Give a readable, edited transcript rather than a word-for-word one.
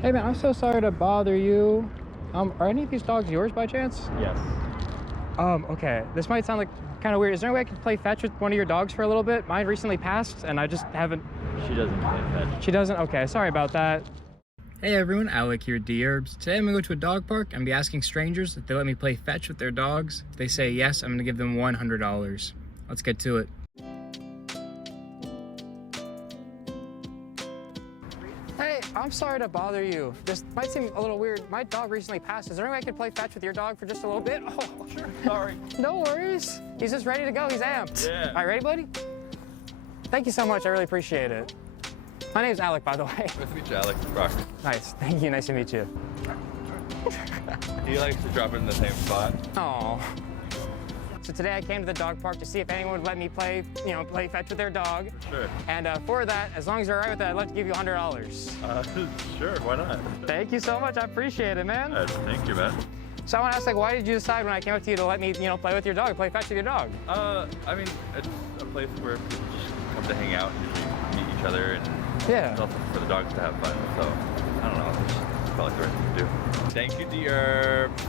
Hey man, I'm so sorry to bother you. Are any of these dogs yours by chance? Yes. Okay. This might sound like kind of weird. Is there any way I could play fetch with one of your dogs for a little bit? Mine recently passed and I just haven't... She doesn't play fetch. She doesn't? Okay, sorry about that. Hey everyone, Alec here at Dherbs. Today I'm gonna go to a dog park and be asking strangers if they let me play fetch with their dogs. If they say yes, I'm gonna give them $100. Let's get to it. Hey, I'm sorry to bother you. This might seem a little weird. My dog recently passed. Is there any way I could play fetch with your dog for just a little bit? Oh, Sure, sorry. no worries. He's just ready to go. He's amped. Yeah. All right, ready, buddy? Thank you so much. I really appreciate it. My name's Alec, by the way. Nice to meet you, Alex. Brock. Nice. Thank you. Nice to meet you. He likes to drop it in the same spot. Oh. So today I came to the dog park to see if anyone would let me play fetch with their dog. Sure. And for that, as long as you're all right with that, I'd like to give you $100. Sure, why not? Thank you so much. I appreciate it, man. Thank you, man. So I want to ask, why did you decide when I came up to you to let me, play with your dog, play fetch with your dog? I mean, it's a place where people just come to hang out and usually meet each other, and Yeah. it's also for the dogs to have fun. So, I don't know, it's probably the right thing to do. Thank you, Dherbs.